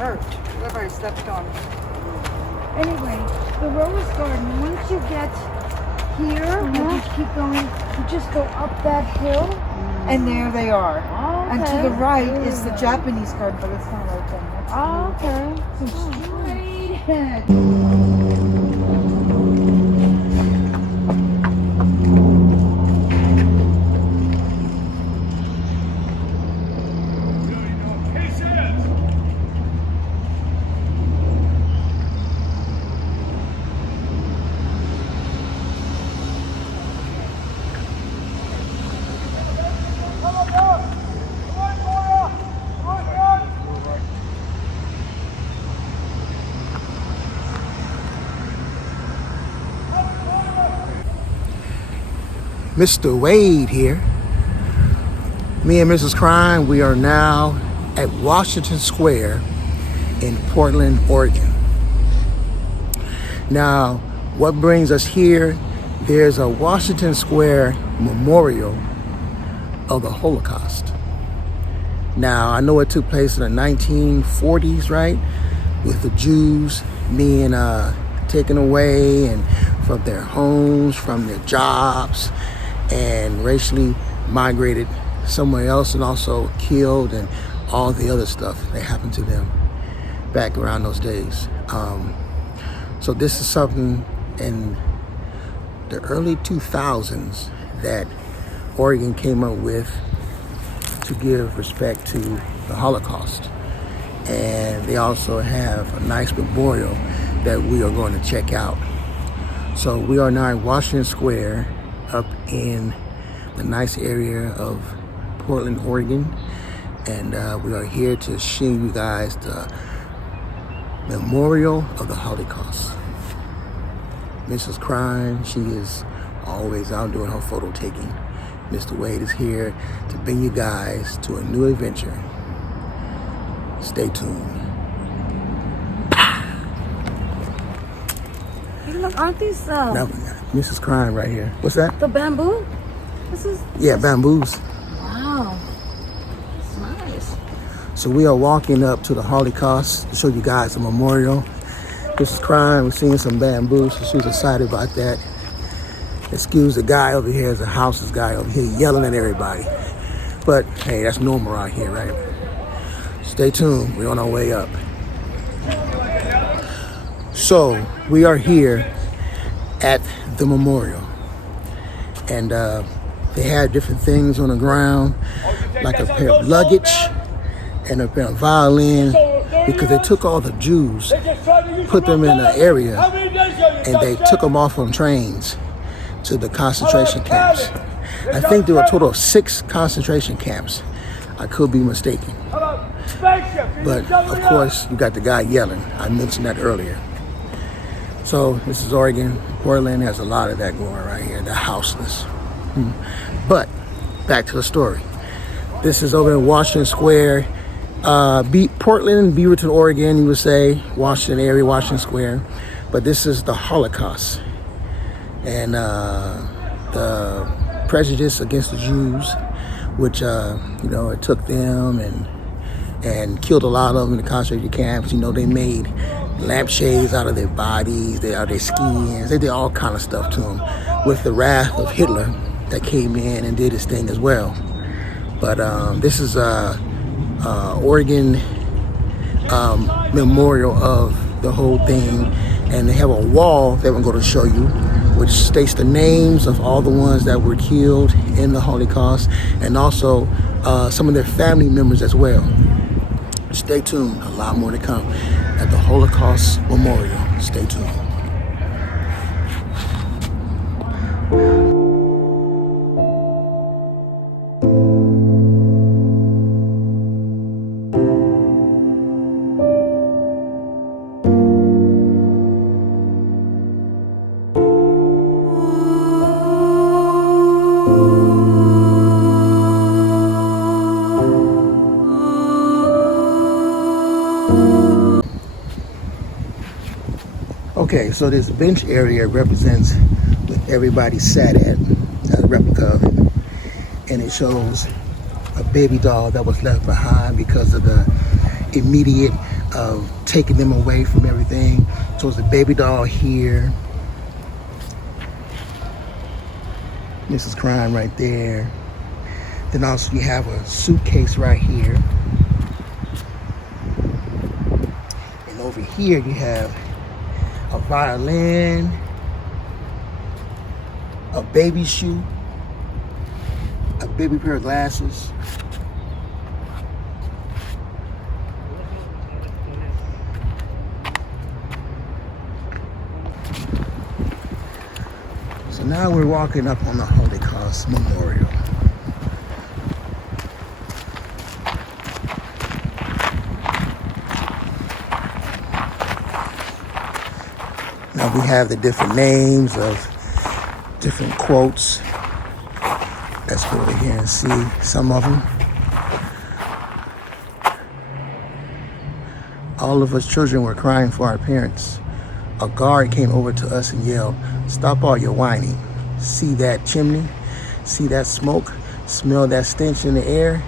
hurt. Whoever stepped on. Anyway, the Rose Garden, once you get here, and you keep going, you just go up that hill, and there they are. Okay. And to the right is the Japanese garden, but it's not open. That's So straight ahead. Mr. Wade here. Me and Mrs. Crime, we are now at Washington Square in Portland, Oregon. Now, what brings us here, there's a Washington Square Memorial of the Holocaust. Now, I know it took place in the 1940s, right? With the Jews being taken away and from their homes, from their jobs, and racially migrated somewhere else, and also killed, and all the other stuff that happened to them back around those days. So this is something in the early 2000s that Oregon came up with to give respect to the Holocaust. And they also have a nice memorial that we are going to check out. So we are now at Washington Square up in the nice area of Portland, Oregon. And we are here to show you guys the Memorial of the Holocaust. Mrs. Crime, she is always out doing her photo taking. Mr. Wade is here to bring you guys to a new adventure. Stay tuned. Hey, look, aren't these Now we got Mrs. Crime right here. What's that? the bamboo? This Bamboos. wow. It's nice. So we are walking up to the Holocaust to show you guys the memorial. Mrs. Crime, we're seeing some bamboo, so she's excited about that. Excuse the guy over here, the house's guy over here yelling at everybody. But hey, that's normal out here, right? Stay tuned, we're on our way up. So we are here at the memorial, and they had different things on the ground, like a pair of luggage and a pair of violin, because they took all the Jews, put them in an area, and they took them off on trains to the concentration camps. I think there were a total of 6 concentration camps. I could be mistaken. But of course, you got the guy yelling. I mentioned that earlier. So this is Oregon. Portland has a lot of that going right here, the houseless. But back to the story. This is over in Washington Square, Portland, Beaverton, Oregon, you would say, Washington area, Washington Square. But this is the Holocaust. And the prejudice against the Jews, which, it took them and killed a lot of them in the concentration camps. They made lampshades out of their bodies, out of their skins. They did all kind of stuff to them with the wrath of Hitler that came in and did his thing as well. But this is Oregon memorial of the whole thing. And they have a wall that I'm going to show you, which states the names of all the ones that were killed in the Holocaust, and also some of their family members as well. Stay tuned, a lot more to come at the Holocaust Memorial. Stay tuned. Okay, so this bench area represents what everybody sat at, a replica of it. And it shows a baby doll that was left behind because of the immediate taking them away from everything. So it's a baby doll here. This is crying right there. Then also you have a suitcase right here. And over here you have a violin, a baby shoe, a baby pair of glasses. So now we're walking up on the Holocaust Memorial. Now we have the different names of different quotes. Let's go over here and see some of them. All of us children were crying for our parents. A guard came over to us and yelled, "Stop all your whining. See that chimney? See that smoke? Smell that stench in the air?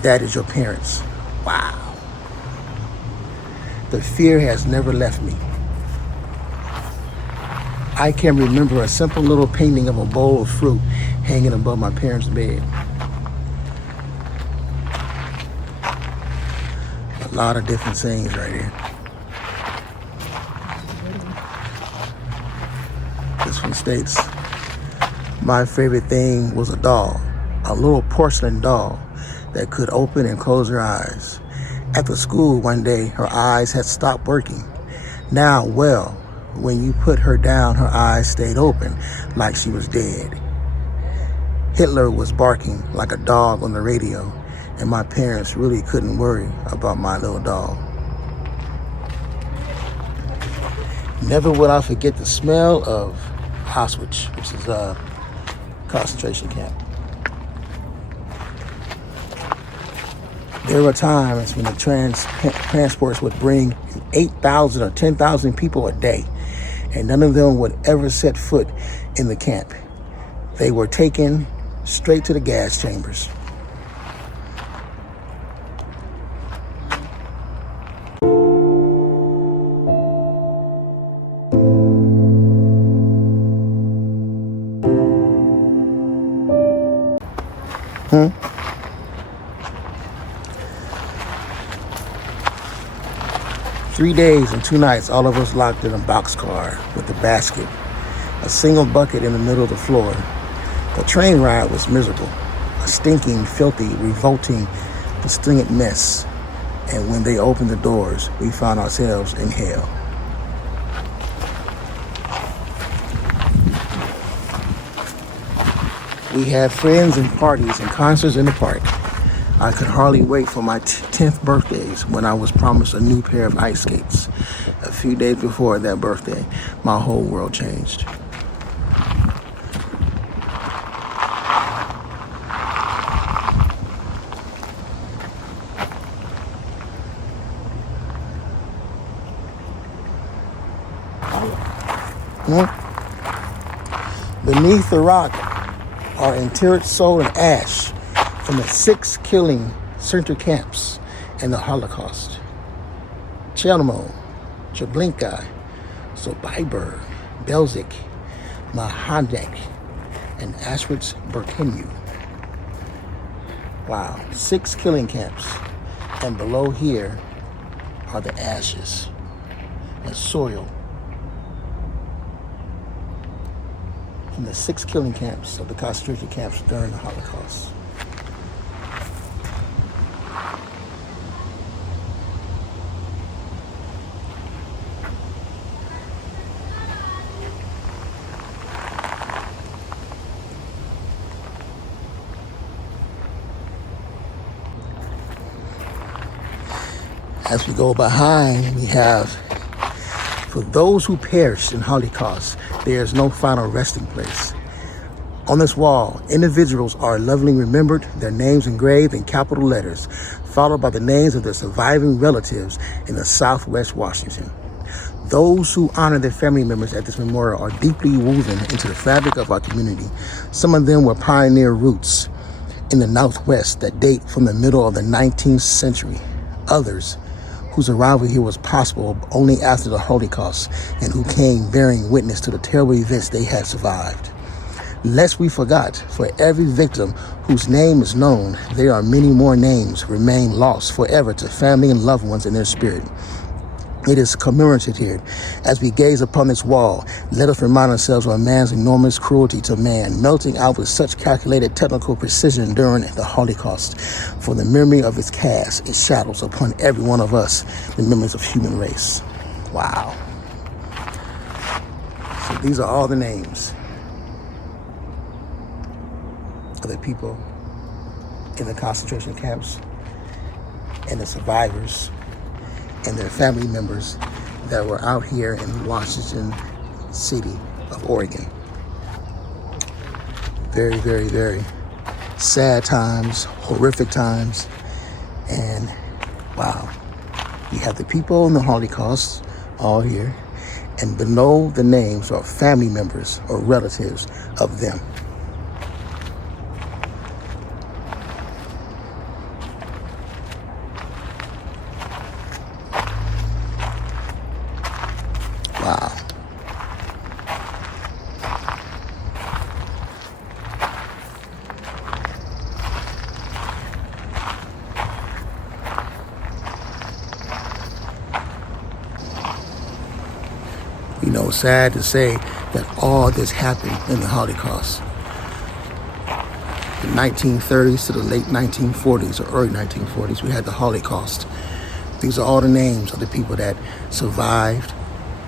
That is your parents." Wow. The fear has never left me. I can remember a simple little painting of a bowl of fruit hanging above my parents' bed. A lot of different sayings right here. This one states, "My favorite thing was a doll, a little porcelain doll that could open and close her eyes. After school one day, her eyes had stopped working. Now, well, when you put her down, her eyes stayed open like she was dead. Hitler was barking like a dog on the radio, and my parents really couldn't worry about my little doll." Never will I forget the smell of Auschwitz, which is a concentration camp. There were times when the transports would bring 8,000 or 10,000 people a day, and none of them would ever set foot in the camp. They were taken straight to the gas chambers. Hmm? 3 days and 2 nights, all of us locked in a boxcar with a basket, a single bucket in the middle of the floor. The train ride was miserable, a stinking, filthy, revolting, stinging mess. And when they opened the doors, we found ourselves in hell. We had friends and parties and concerts in the park. I could hardly wait for my 10th birthdays when I was promised a new pair of ice skates. A few days before that birthday, my whole world changed. Beneath the rock are interred soul and ash from the 6 killing center camps in the Holocaust. Chernobyl, Treblinka, Sobibor, Belzec, Mahdanek, and Auschwitz-Birkenau. Wow, 6 killing camps. And below here are the ashes and soil from the 6 killing camps of the concentration camps during the Holocaust. As we go behind, we have, "For those who perished in Holocaust, there is no final resting place. On this wall, individuals are lovingly remembered, their names engraved in capital letters, followed by the names of their surviving relatives in the Southwest Washington. Those who honor their family members at this memorial are deeply woven into the fabric of our community. Some of them were pioneer roots in the Northwest that date from the middle of the 19th century. Others, whose arrival here was possible only after the Holocaust, and who came bearing witness to the terrible events they had survived. Lest we forgot, for every victim whose name is known, there are many more names remain lost forever to family and loved ones in their spirit. It is commemorated here. As we gaze upon this wall, let us remind ourselves of man's enormous cruelty to man, melting out with such calculated technical precision during the Holocaust. For the memory of its cast, its shadows upon every one of us, the memories of human race. Wow. So these are all the names of the people in the concentration camps and the survivors and their family members that were out here in Washington City of Oregon. Very, very, very sad times, horrific times, and wow. You have the people in the Holocaust all here, and below the names are family members or relatives of them. Wow. You know, sad to say that all this happened in the Holocaust. The 1930s to the late 1940s or early 1940s, we had the Holocaust. These are all the names of the people that survived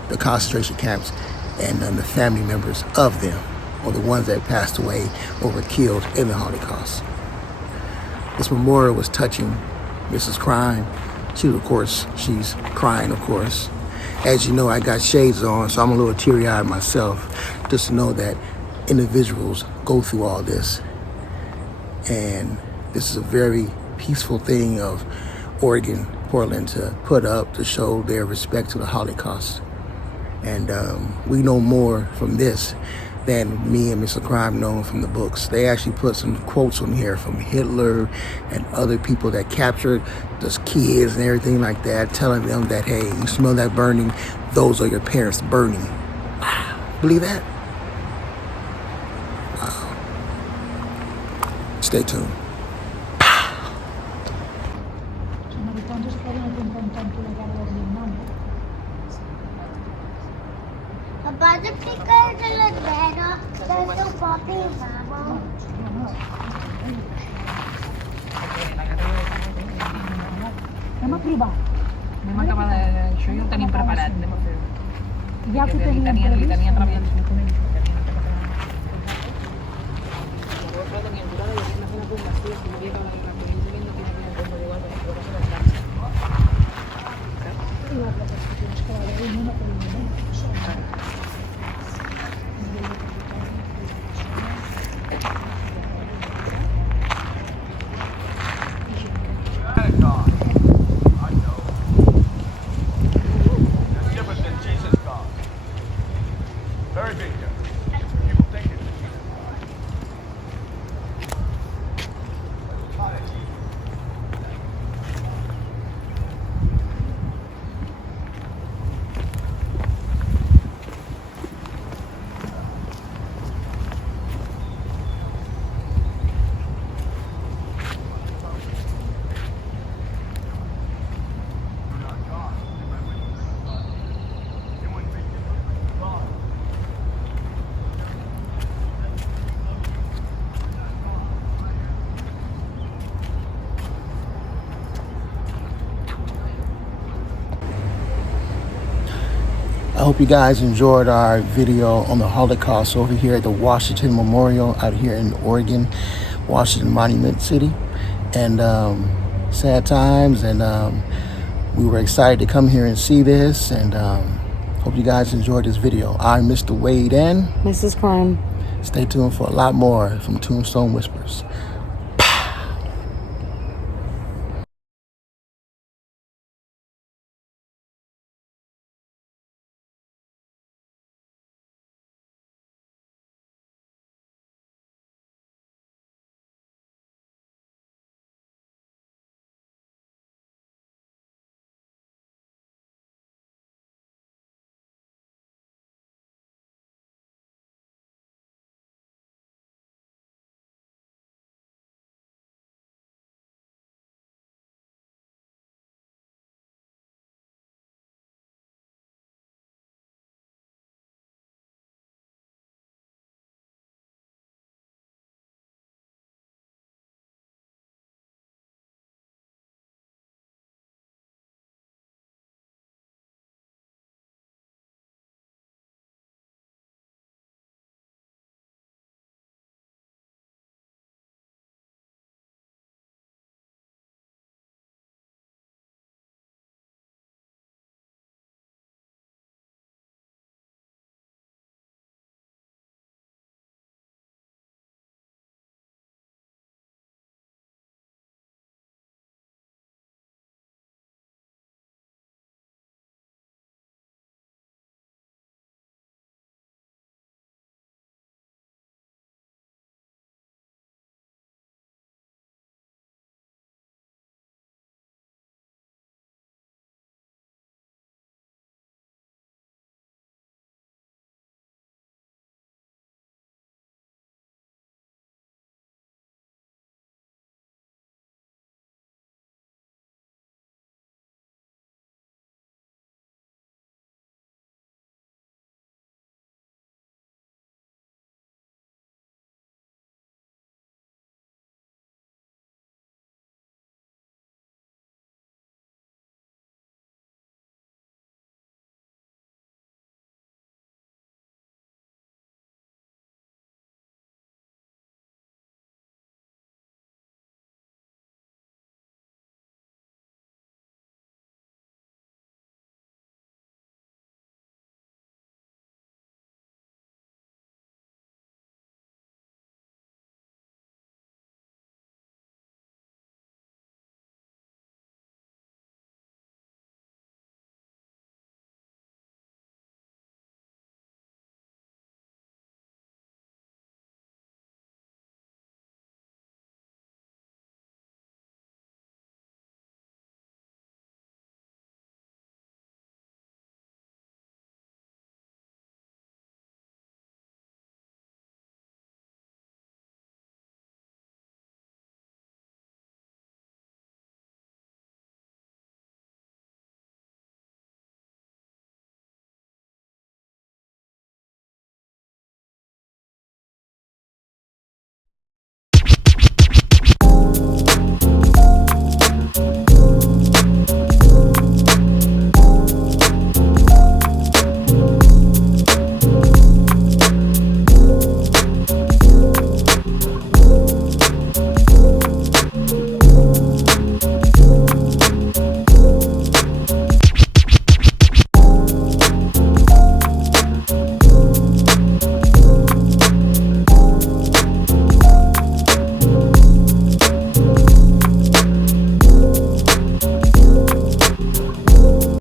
the concentration camps and the family members of them, or the ones that passed away or were killed in the Holocaust. This memorial was touching. Mrs. Crying. She's crying, of course. As you know, I got shades on, so I'm a little teary-eyed myself, just to know that individuals go through all this. And this is a very peaceful thing of Oregon, Portland, to put up to show their respect to the Holocaust. And we know more from this than me and Mr. Crime know from the books. They actually put some quotes on here from Hitler and other people that captured those kids and everything like that, telling them that, hey, you smell that burning, those are your parents burning. Wow. Believe that? Wow. Stay tuned. About the picker de la better, there's no poppy, mama. Anem a provar. Anem a acabar de... Això ja ho tenim preparat, anem a fer-ho. Ja que ho Li teníem tenien previst. rabiat els documents. Llavors la tenien durada i havien de fer una conversió, si no havia acabat el reconeixement no tenia que comprar igual perquè això va ser les taxes. I les prestacions que va haver-hi en un acollimament. Very big here. People think it. I hope you guys enjoyed our video on the Holocaust over here at the Washington Memorial out here in Oregon, Washington Monument City. And sad times, and we were excited to come here and see this, and hope you guys enjoyed this video. I'm Mr. Wade and Mrs. Crime. stay tuned for a lot more from Tombstone Whispers.